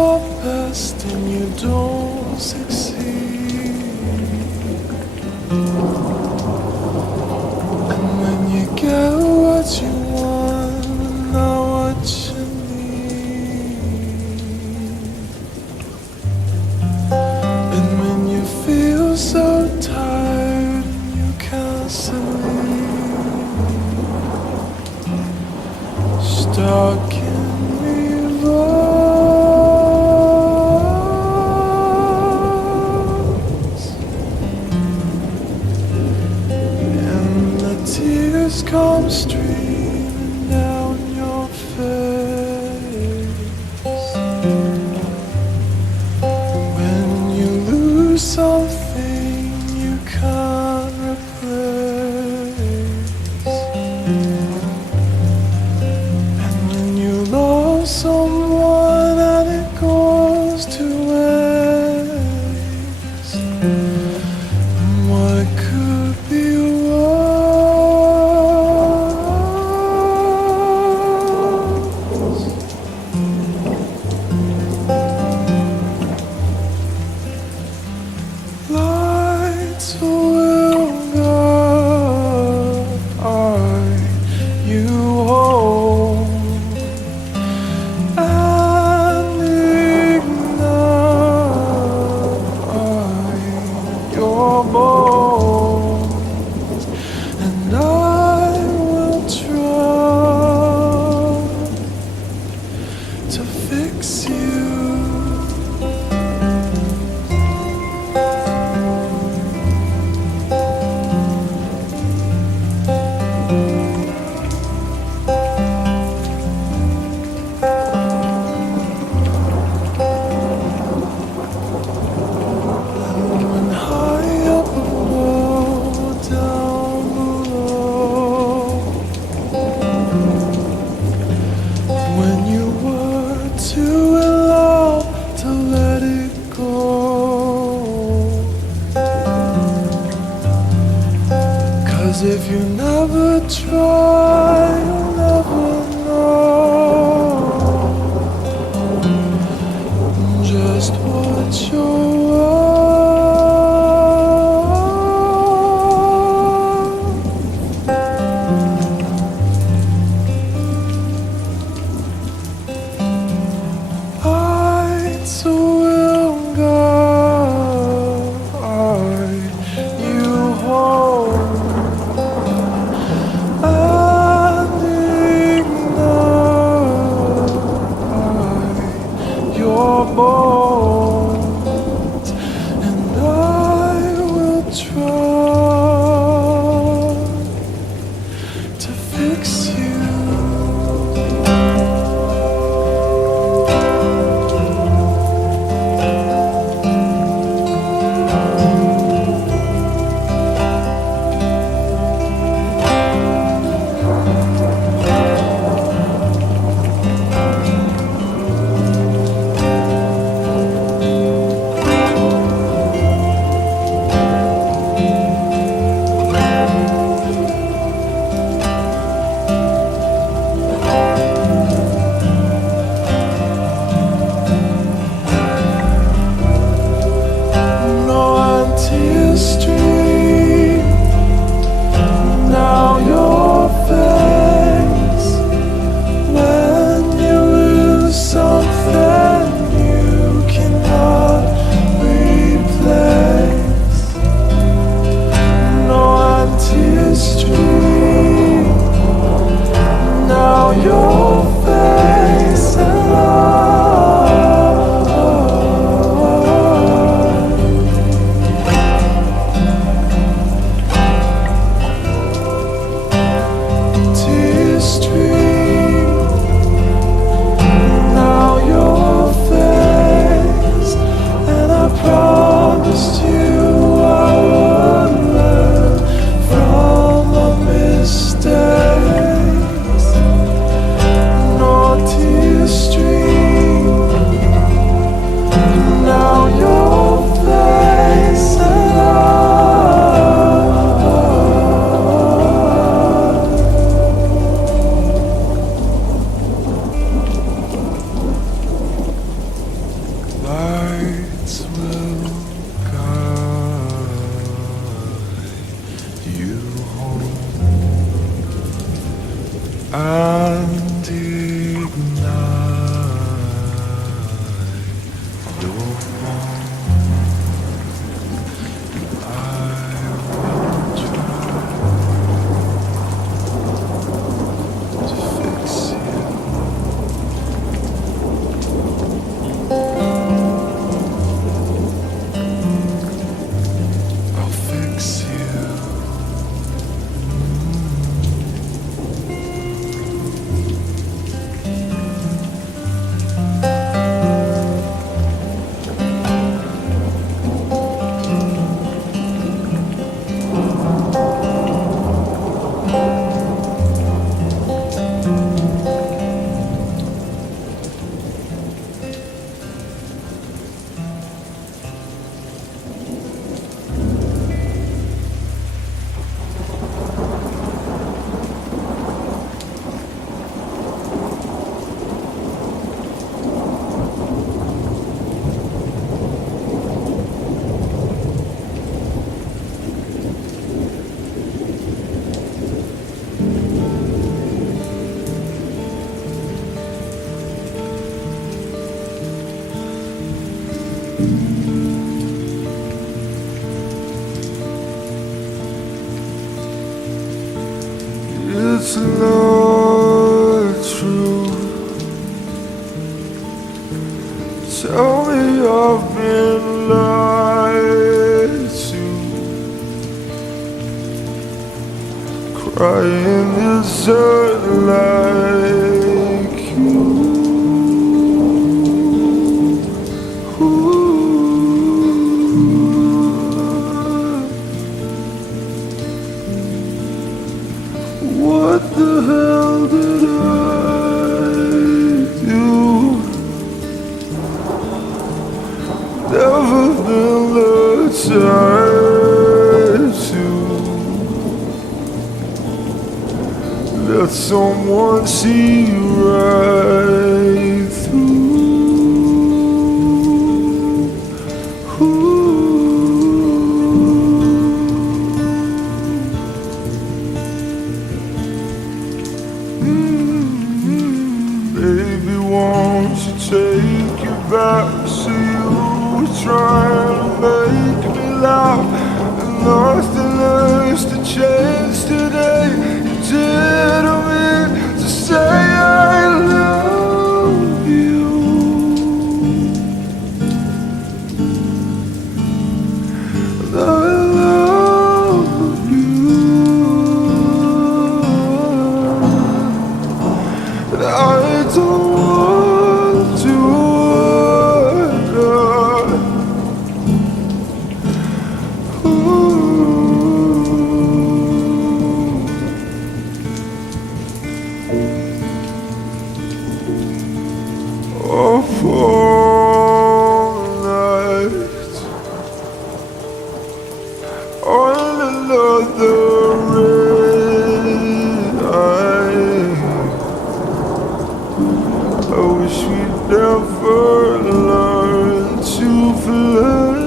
your best and you don't succeed. And when you get what you want, not what you need. And when you feel so tired and you can't sleep, stuck in reverse, and the tears come streaming down your face. When you lose something you can't replace, and when you love someone and it goes to waste, what could be worse? Lights will guide you home and ignite your bones, and I will try to fix you. When high up above, down below, when you were too in love to let it go, 'cause if you never try, you'll never know just what you're lights will guide you home and ignite your bones, and I will try to fix you. You're wrong. I will try to fix you. I'll fix you. It's not true. Tell me I've been lied to. Crying desert like you. What the hell did I do? Never been the type to let someone see right through. Baby, won't you take it back? So you were trying to make me laugh, and nothing else to change today. You didn't mean to say I love you. And I love you. And I don't want to. Of all night on another red eye. I wish we'd never learn to fly.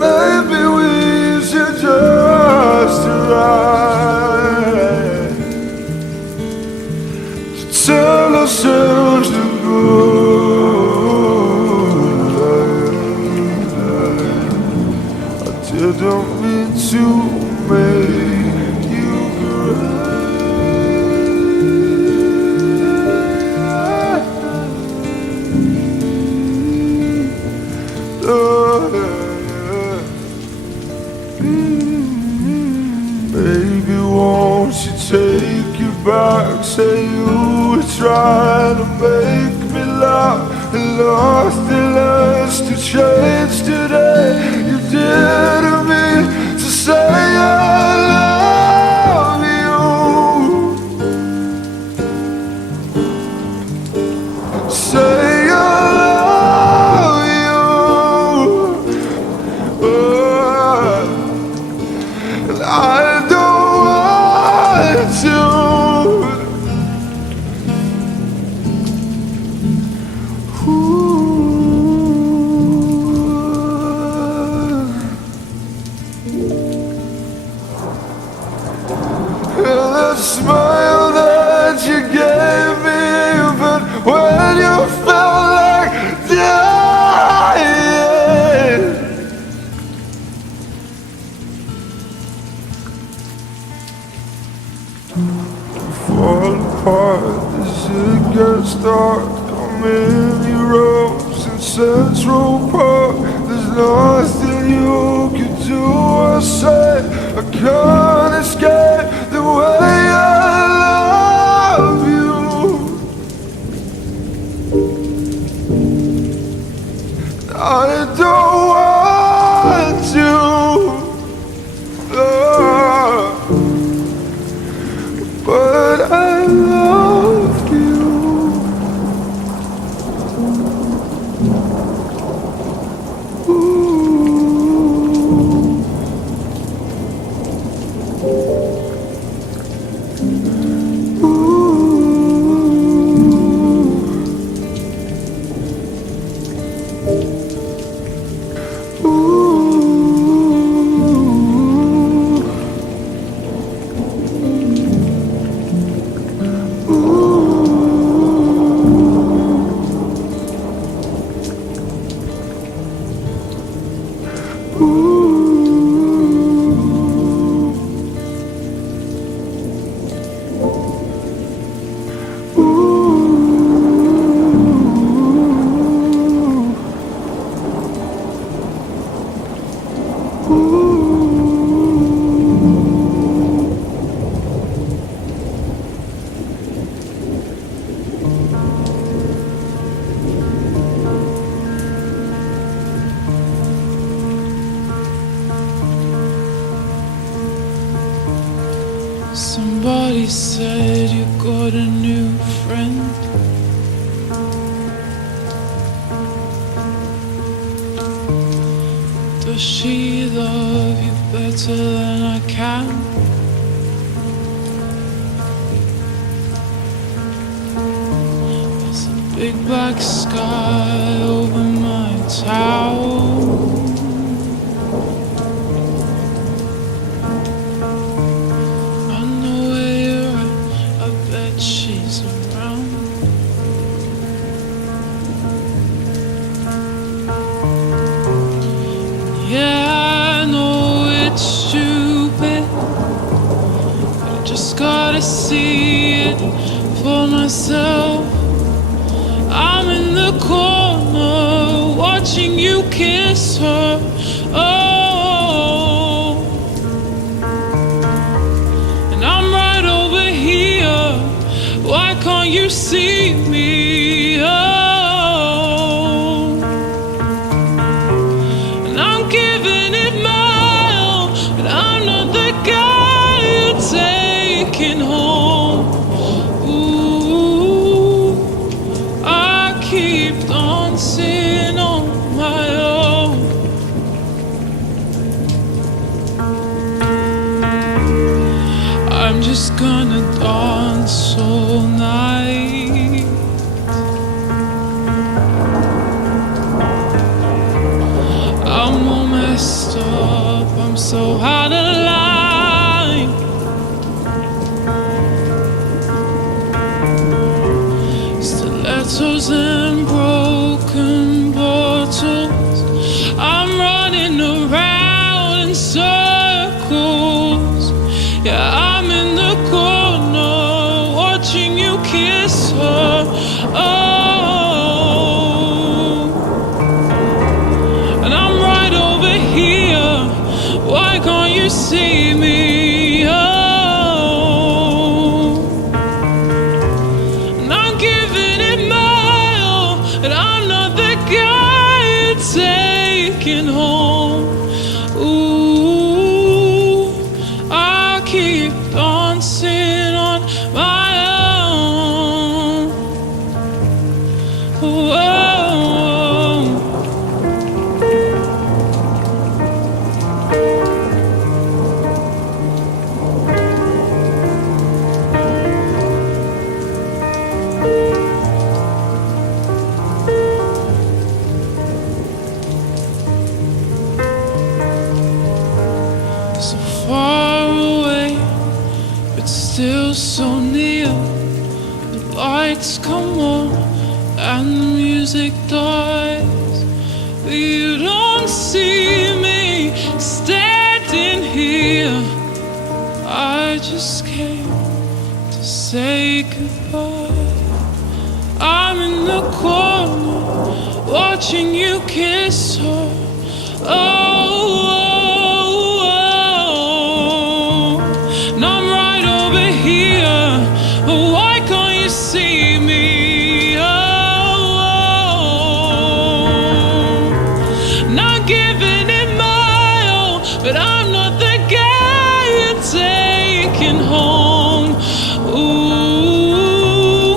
Maybe we should just try to tell ourselves the good. I didn't mean to make you cry. Baby, won't you take it back? Say you were trying to make me laugh, and nothing else to change today. You didn't mean to say I love you. Say I love you. And I don't want to. fall apart as it gets dark. I'm in your arms in Central Park. There's nothing you can do or say. I can't escape the way I love you. I don't want to, but I love you. Somebody said you got a new friend. Does she love you better than I can? There's a big black sky over my town. She's around. Yeah, I know it's stupid, but I just gotta see it for myself. I'm in the corner watching you kiss her. Oh, and I'm right over here. Why can't you see me? Oh, and I'm giving it my all, but I'm not the guy you're taking home. Ooh, I keep dancing on my own. I'm just gonna dance all night. I'm all messed up, I'm so out of line. Stilettos and broken bottles, I'm running around in circles. Yeah, I'm in the corner watching you kiss her. Oh, and I'm right over here. Why can't you see me? Oh, and I'm giving it my all, and I'm not the guy you're taking home. Ooh, I keep dancing on my own. Whoa. So far away, but still so near. The lights come on and the music dies, but you don't see me standing here. I just came say goodbye. I'm in the corner watching you kiss her. Oh, and I'm right over here. Why can't you see me? Not giving it my all, but I'm not the guy you're taking home. Ooh,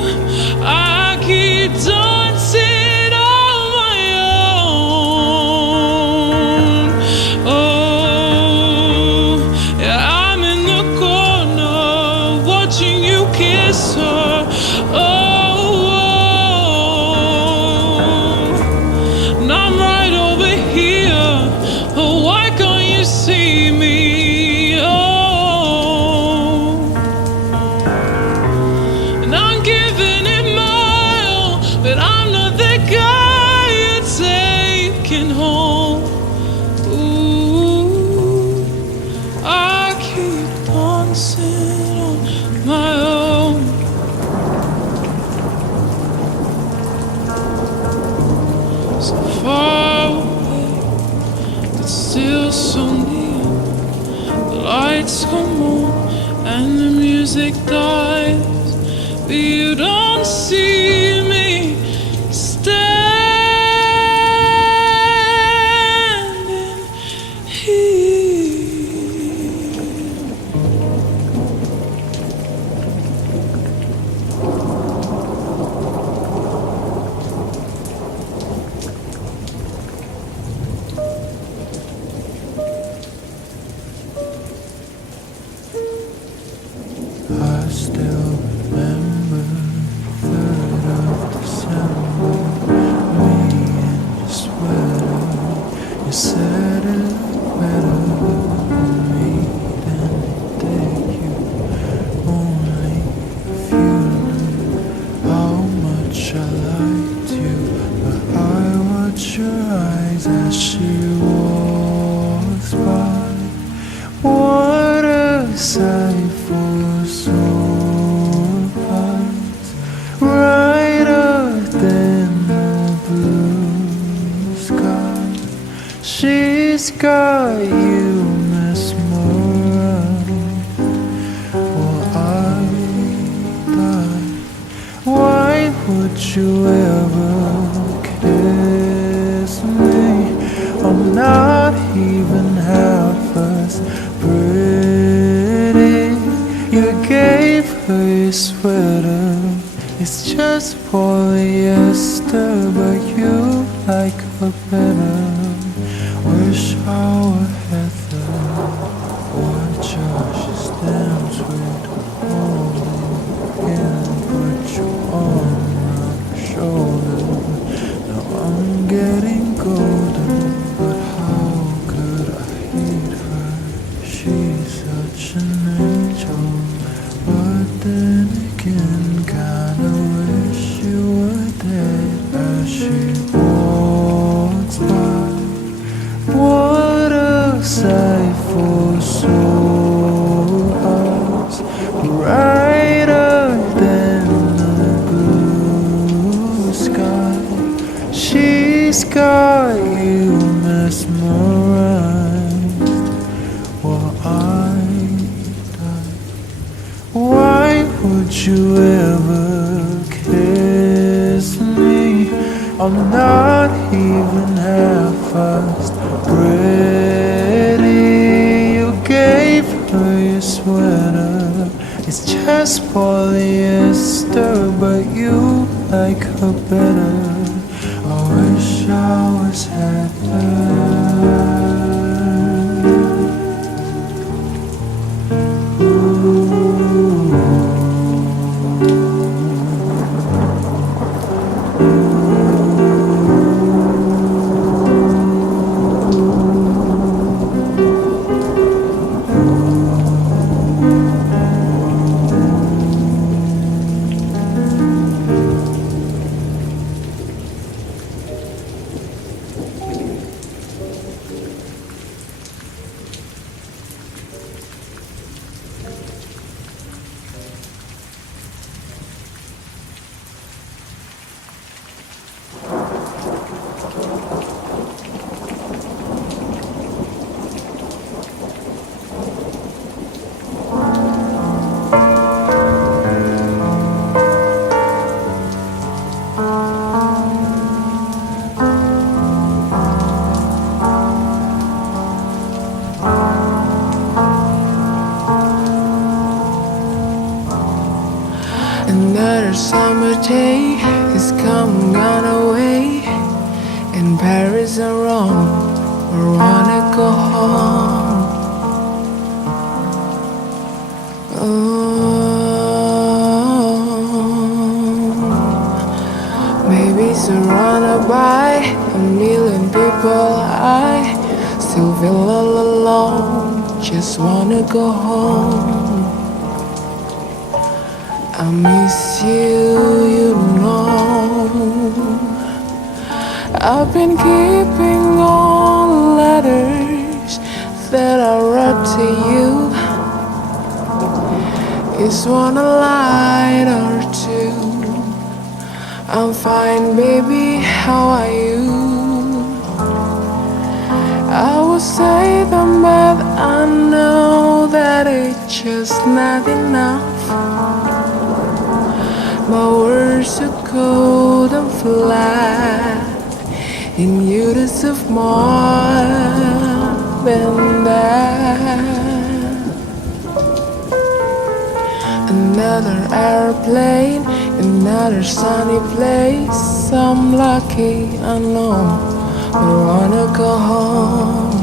I keep dancing on my own. Oh, yeah, I'm in the corner watching you kiss her. Oh, and I'm right over here. Oh, why can't you see me? Oh, and I'm giving it my all, but I'm not the guy you're taking home. Ooh, I keep dancing on my own. So far away, but still so near. The lights come on and the music dies, but you don't see me standing here. I still remember 3rd of December, me in your sweater. You said it looked better on me than it did you. Only if you knew how much I liked you. But I watch your eyes as she walks by. What a sight for soul eyes, brighter than the blue sky. She's got you mesmerized. Well, I died. Why would you ever kiss me? I'm not even half as pretty. You gave her your sweater. It's just polyester, but you like her better. Wish I were Heather or Josh Stamps with holding in, put your arm around her shoulder. Now I'm getting golden, but how could I hate her? She's such an angel, but then again, kinda wish you were dead as she walks by. What a sight for soul eyes, brighter than the blue sky. She's got you mesmerized. Well, I died. Why would you ever kiss me? I'm not even half as pretty. You gave her your sweater. It's just polyester, but you like her better. I wish I was Heather. day is come gone away. In Paris or Rome, I wanna go home. Maybe surrounded by a million people, I still feel all alone. Just wanna go home. I miss you, you know. I've been keeping all letters that I wrote to you. It's one a line or two. I'm fine, baby, how are you? I would say them, but I know that it's just not enough. My words are cold and flat, and you deserve more than that. Another airplane, another sunny place. I'm lucky, I know, I wanna go home.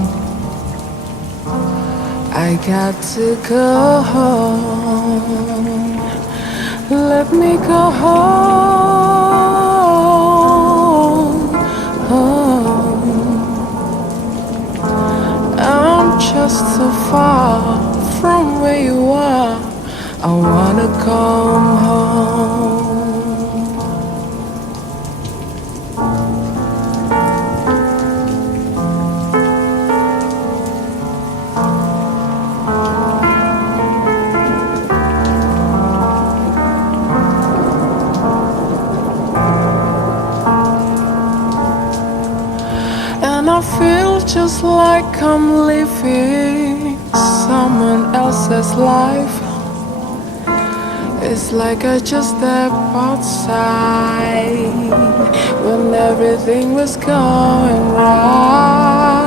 I got to go home. Let me go home. I'm just so far from where you are. I wanna come home. And I feel just like I'm living someone else's life. It's like I just stepped outside when everything was going right.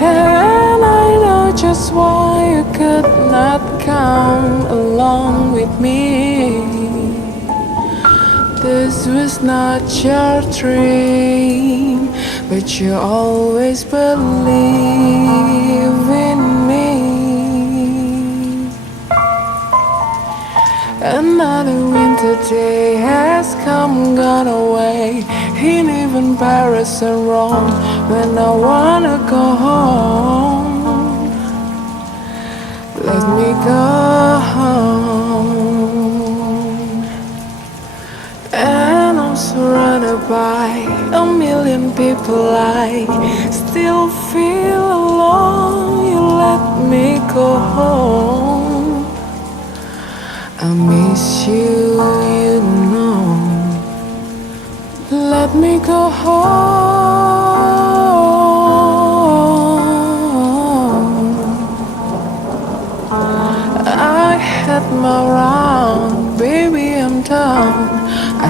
And I know just why you could not come along with me. This was not your dream, but you always believe in me. Another winter day has come, gone away. In even Paris and Rome, when I wanna go home, let me go home. And I'm surrounded by a million people, I still feel alone. You let me go home. I miss you, you know. Let me go home. I had my round, baby, I'm done.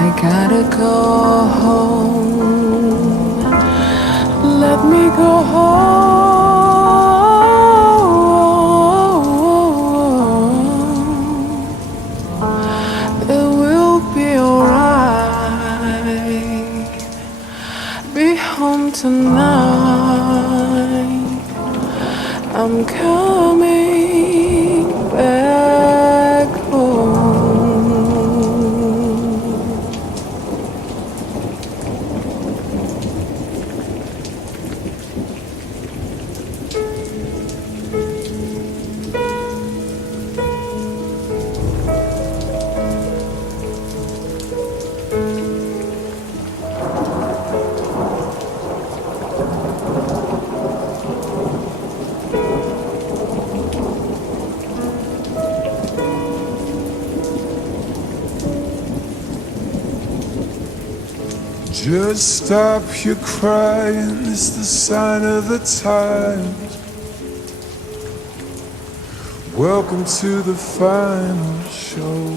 I gotta go home. Let me go home. It will be alright. Be home tonight. I'm coming back home. Just stop your crying, it's the sign of the times. Welcome to the final show.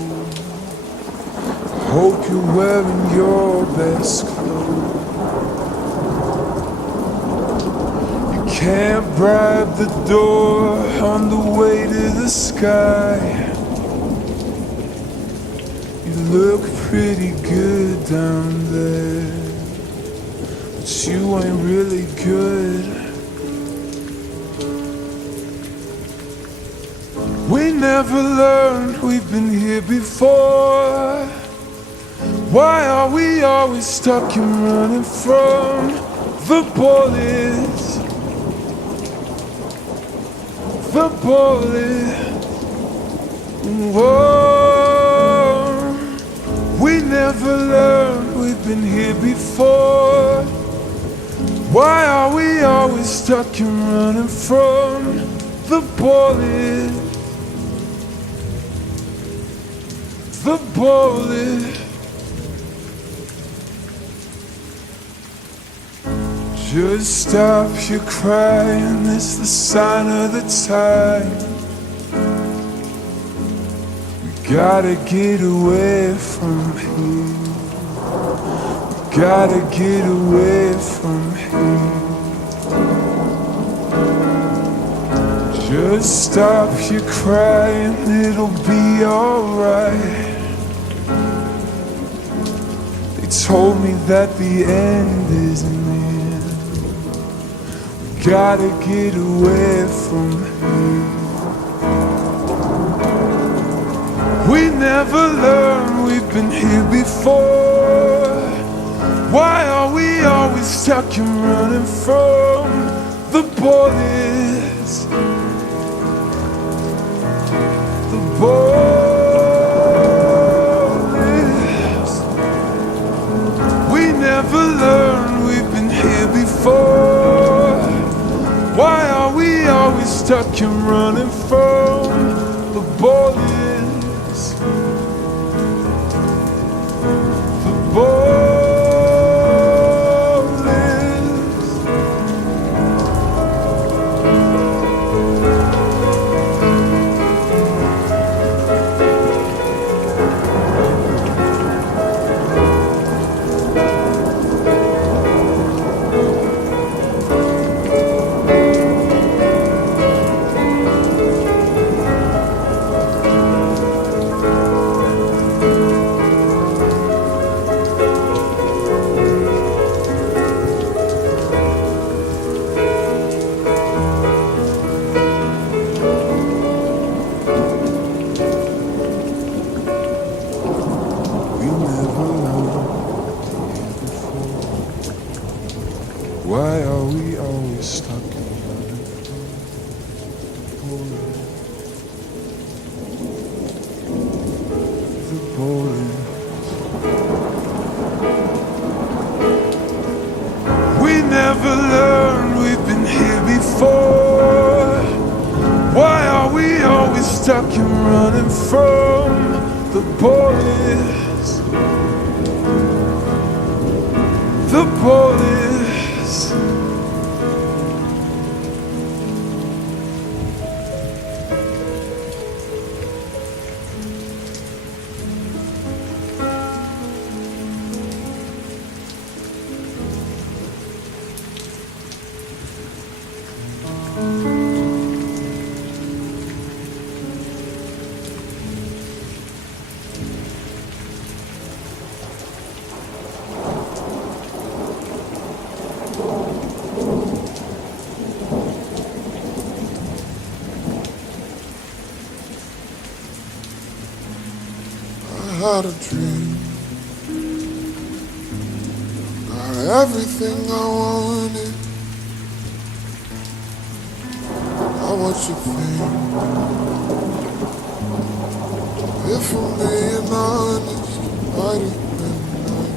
Hope you're wearing your best clothes. You can't bribe the door on the way to the sky. You look pretty good down there, but you ain't really good. We never learned we've been here before. Why are we always stuck and running from the bullets? The bullets. Whoa. We never learned we've been here before. Why are we always stuck and running from the bullets? The bullet. Just stop your crying, it's the sign of the time. We gotta get away from here. We gotta get away from here. Just stop your crying, it'll be alright. They told me that the end is near. Gotta get away from here. We never learned we've been here before. Why are we always stuck and running from the bullets? The bullets. We never learned we've been here before. Why are we always stuck and running from the bullets? The bullets. Why are we always stuck in running from the bullets? We never learned we've been here before. Why are we always stuck and running from the bullets? The bullets. I had a dream, got everything I wanted. Now what you think? If I'm being honest, might have been nice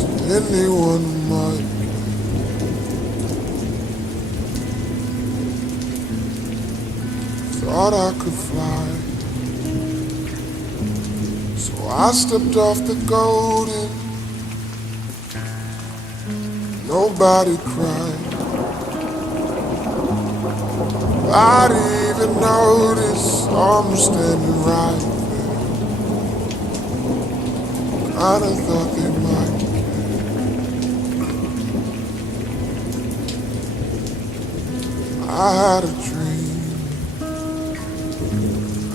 to anyone might. Thought I could fly, so I stepped off the golden. Nobody cried. Nobody even noticed I'm standing right there. Kinda thought they might care. I had a dream.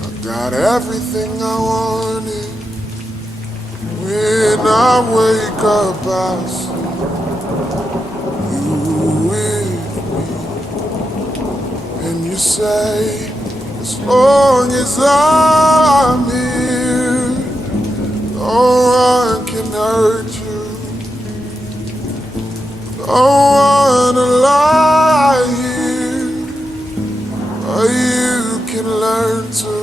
I got everything I wanted. When I wake up, I see you with me. And you say, as long as I'm here, no one can hurt you. No one alive here, but you can learn to.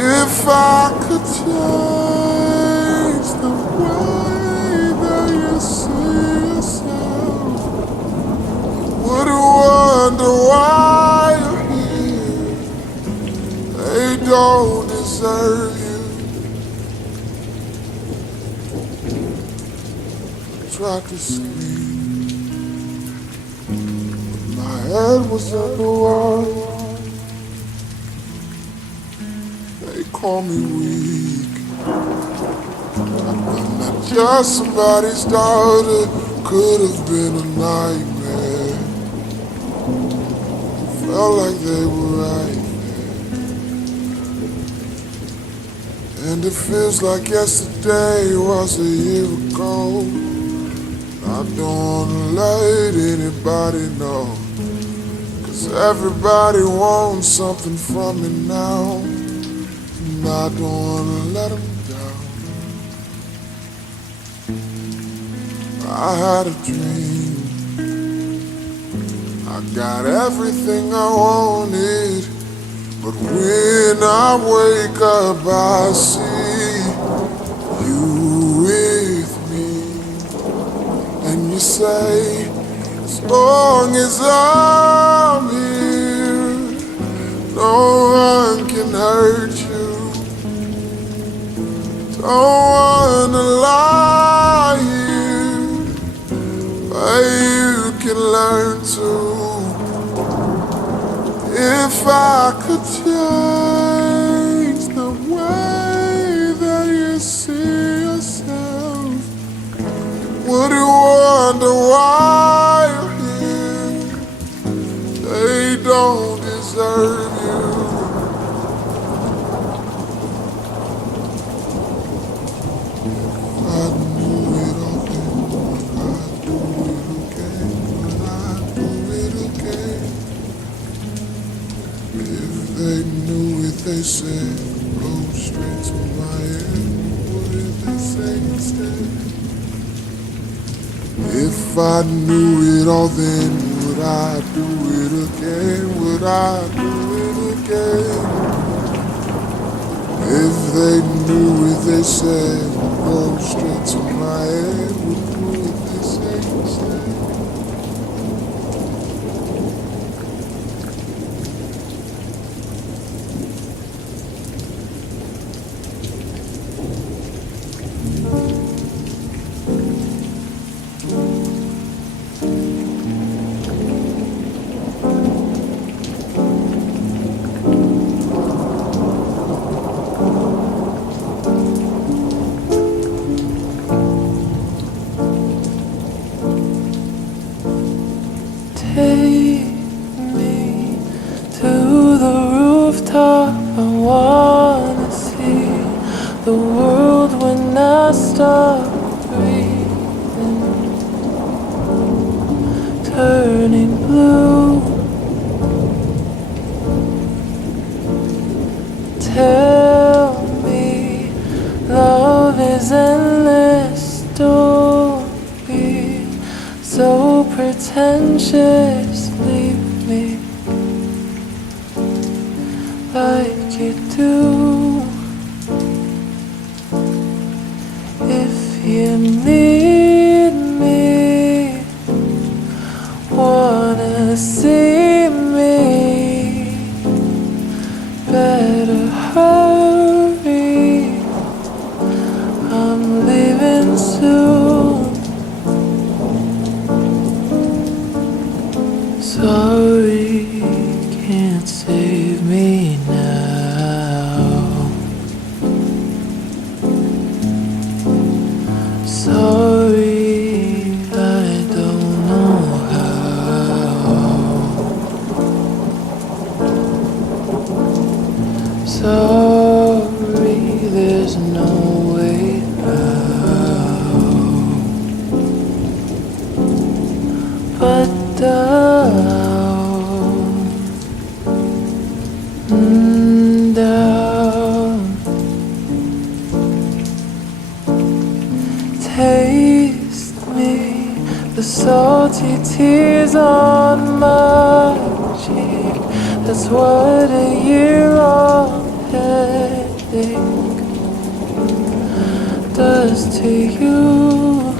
If I could change the way that you see yourself, you wouldn't wonder why you're here. They don't deserve you. I tried to scream, but my head was underwater. They call me weak. I'm not just somebody's daughter. Could have been a nightmare. Felt like they were right there. And it feels like yesterday was a year ago. I don't wanna let anybody know, 'cause everybody wants something from me now. I don't wanna let them down. I had a dream. I got everything I wanted, but when I wake up, I see you with me. And you say, as long as I'm here, no one can hurt you. Don't wanna lie here, but you can learn to. If I could change the way that you see yourself, would you wonder why you're here? They don't deserve you. I knew it all then, I'd do it again, but I'd do it again. If they knew it, they said, go straight to my head. What did they say instead? If I knew it all then, would I do it again? Would I do it again? If they knew it, they said, go straight to my head. What would they say instead? Take me to the rooftop. I wanna see the world when I stop breathing, turning blue. Tell me love is endless. Don't be so pretentious, leave me like you do. If you need me, wanna see me, better hurry, I'm leaving soon. Sorry, can't save me now. Sorry, I don't know how. That's what a year of headache does to you.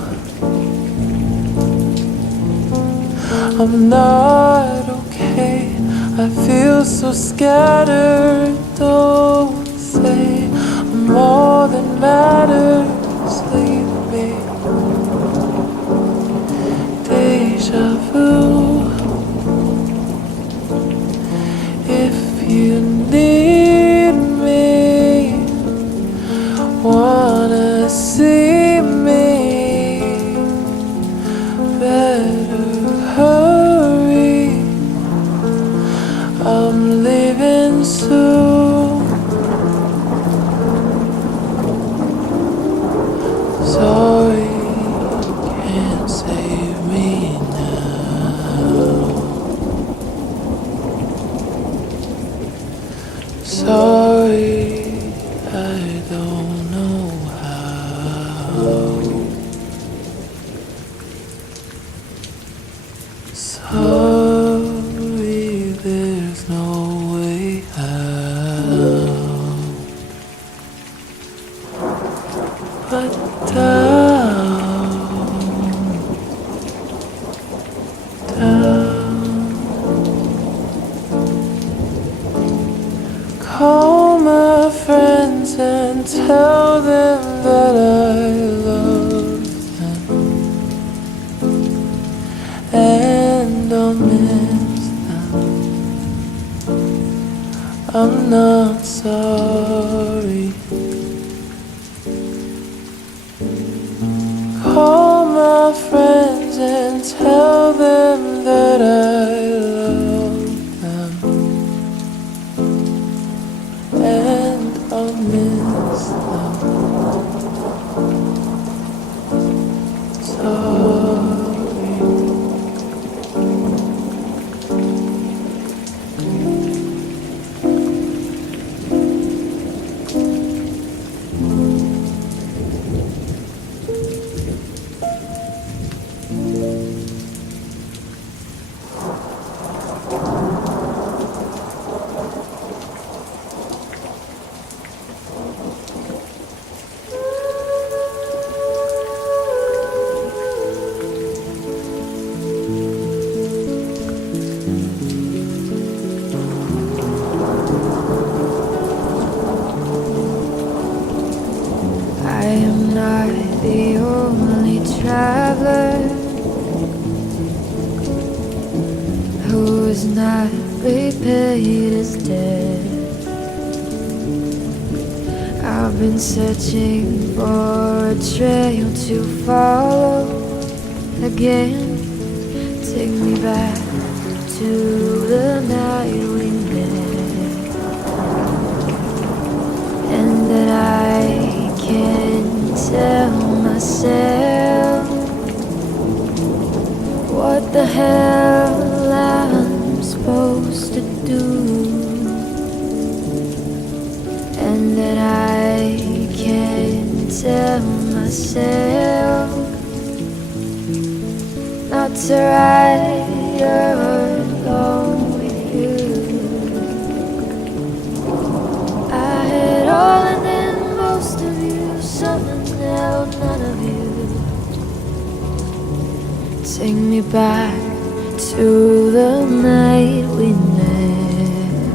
I'm not okay, I feel so scattered. Don't say I'm more than matters, leave me. Deja vu. If you need me, wanna see me, better hurry. I'm leaving soon. Sorry, can't save me now. Sorry, I don't know how. Sorry, there's no way out. But down, call my friends and tell them that I love them and I'll miss them. I'm not sorry. Call my friends and tell them that I love them and I'll miss them. Sorry. I am not the only traveler who is not repaid his debt. I've been searching for a trail to follow again. Take me back to the night we met, and that I can tell myself what the hell I'm supposed to do, and that I can tell myself not to ride along with you. I had all and then most of you, something else, none of you. Take me back to the night we met.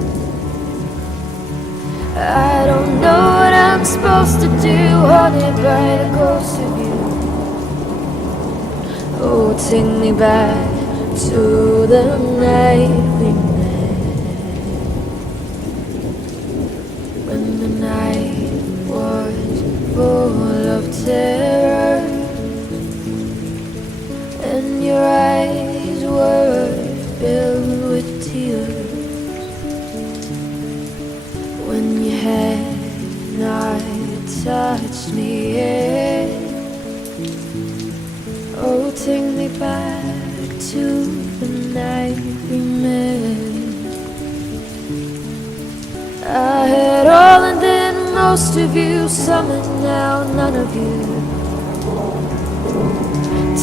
I don't know what I'm supposed to do, haunted by the ghost of you. Oh, take me back to the night we met, when the night was full of terror and your eyes were filled with tears, when you had not touched me yet. Oh, take me back to the night we met. I had all and then most of you, some and now none of you.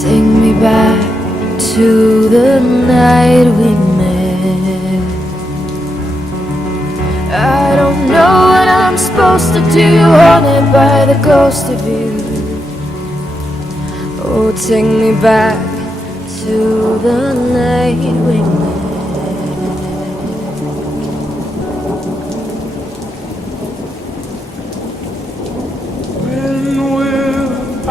Take me back to the night we met, to do, haunted by the ghost of you. Oh, take me back to the night we met. When will I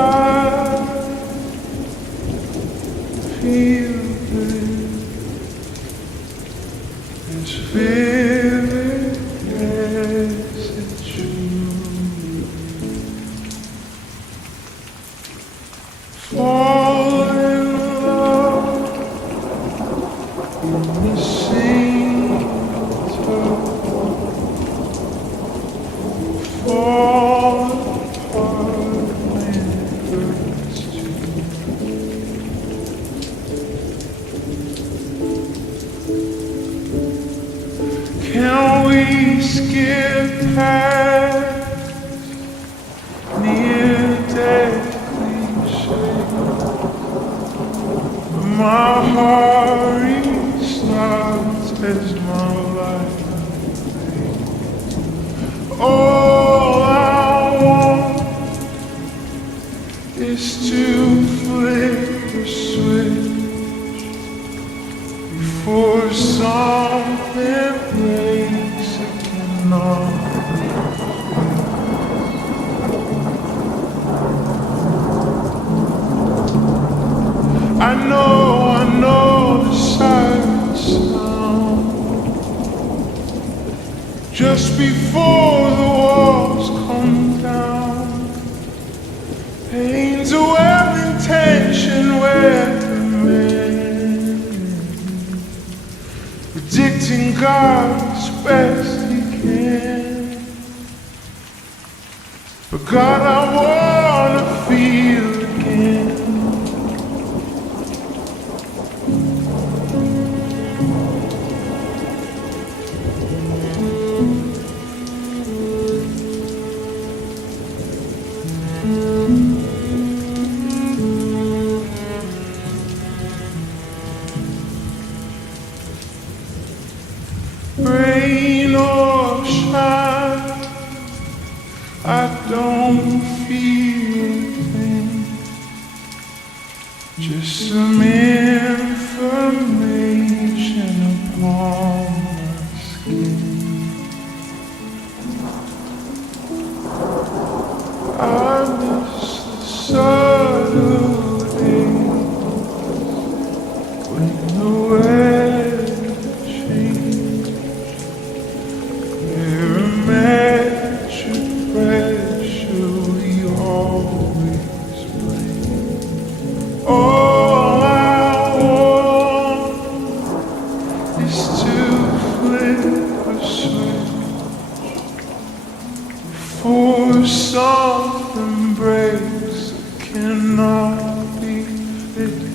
feel this vivid as it's true? Fall in love in the same tub. Fall apart when it hurts too. Can we skip past near-death cliches? My heart restarts as my life fades. All I want is to flip a switch before something breaks. I cannot. I know the siren sound just before the walls come down. Pain's a well-intentioned weapon, predicting God as best he can. But God, I wanna feel again. Rain or shine, I don't feel a thing. Just some information upon my skin. I miss the subtleties when the weather changes. Barometric pressure we always blame. All I want is to flip a switch before something breaks that cannot be fixed.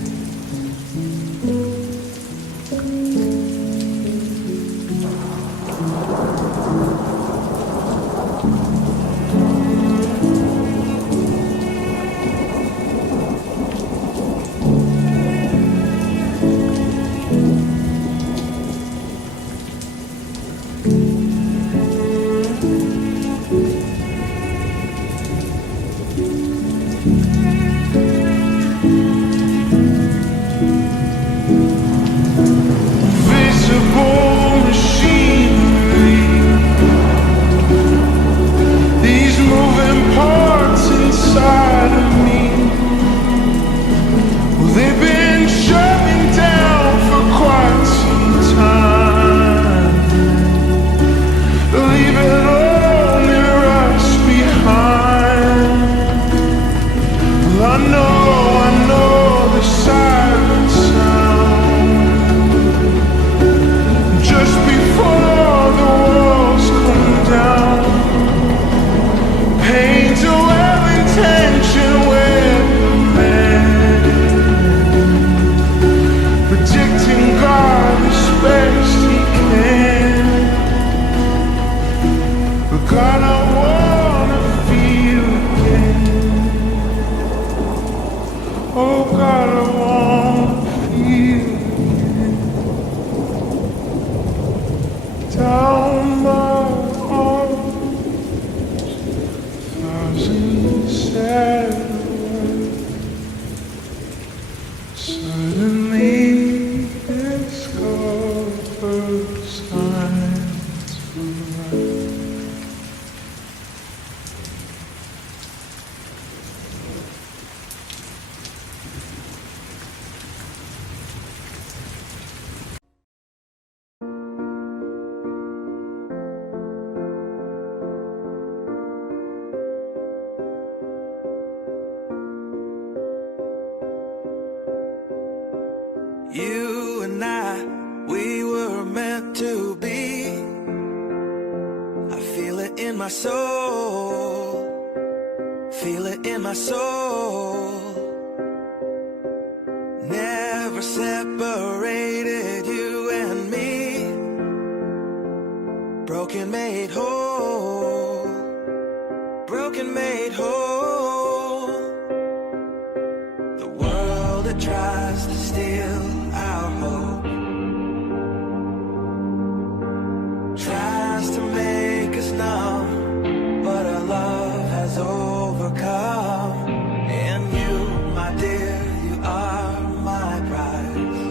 Invisible machinery, these moving parts inside of me, well, they've been shutting down for quite some time. Leave it only us behind. Well, I know the siren sound just before the walls come down. Pain's a well-intentioned weapon, predicting God as best he can. But God, I wanna feel again. Oh God, I wanna feel again. Down my arm You and I, we were meant to be. I feel it in my soul. Feel it in my soul. Never separated, you and me. Broken made whole. Broken made whole. The world that tries to steal our hope tries to make us numb, but our love has overcome. And you, my dear, you are my prize.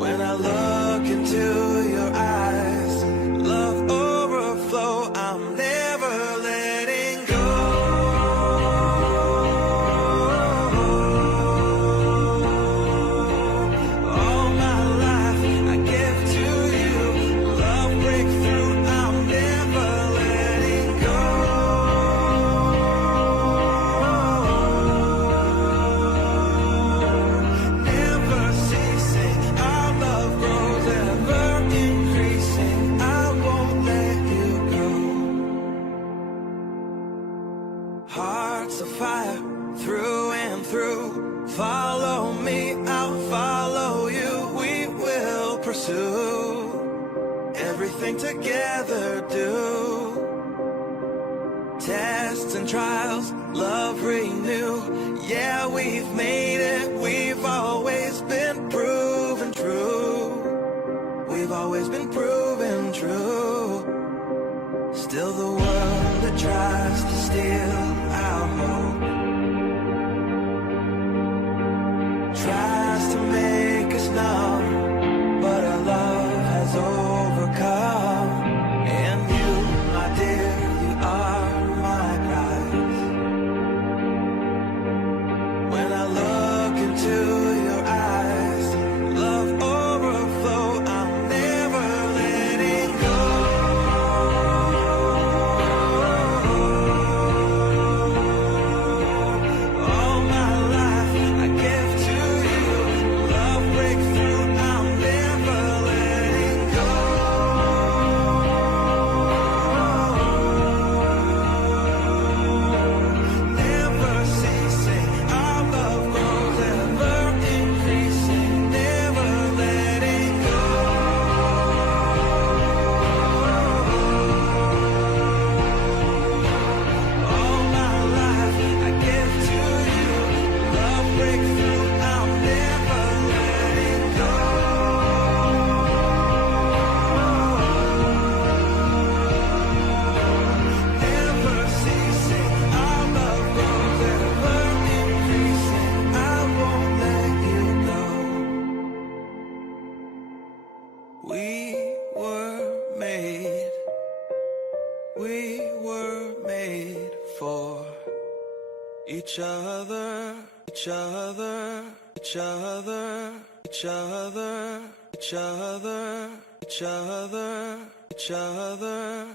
When I look into your eyes, love overflow, I'm never letting go. All my life I give to you. Love breakthrough, I'm never letting go. Never ceasing, our love grows, ever increasing. I won't let you go. Hearts of fire, through and through. Follow me, I'll follow you. We will pursue everything together, do. Tests and trials, love renew. Yeah, we've made it, we've always been proven true. We've always been proven true. Still the world that tries to steal our hope tries to make us numb, but our love has overcome. And you, my dear, you are my prize. When I look into your eyes, love overflow, I'm never letting go. All my life I give to you. Love breakthrough, I'm never letting go. Never ceasing, our love grows, ever increasing. Never letting go. All my life I give to you. Love breakthrough, I'm never letting go. Never ceasing, our love grows, ever increasing. I won't let you go. We were made for each other, each other, each other, each other, each other, each other, each other.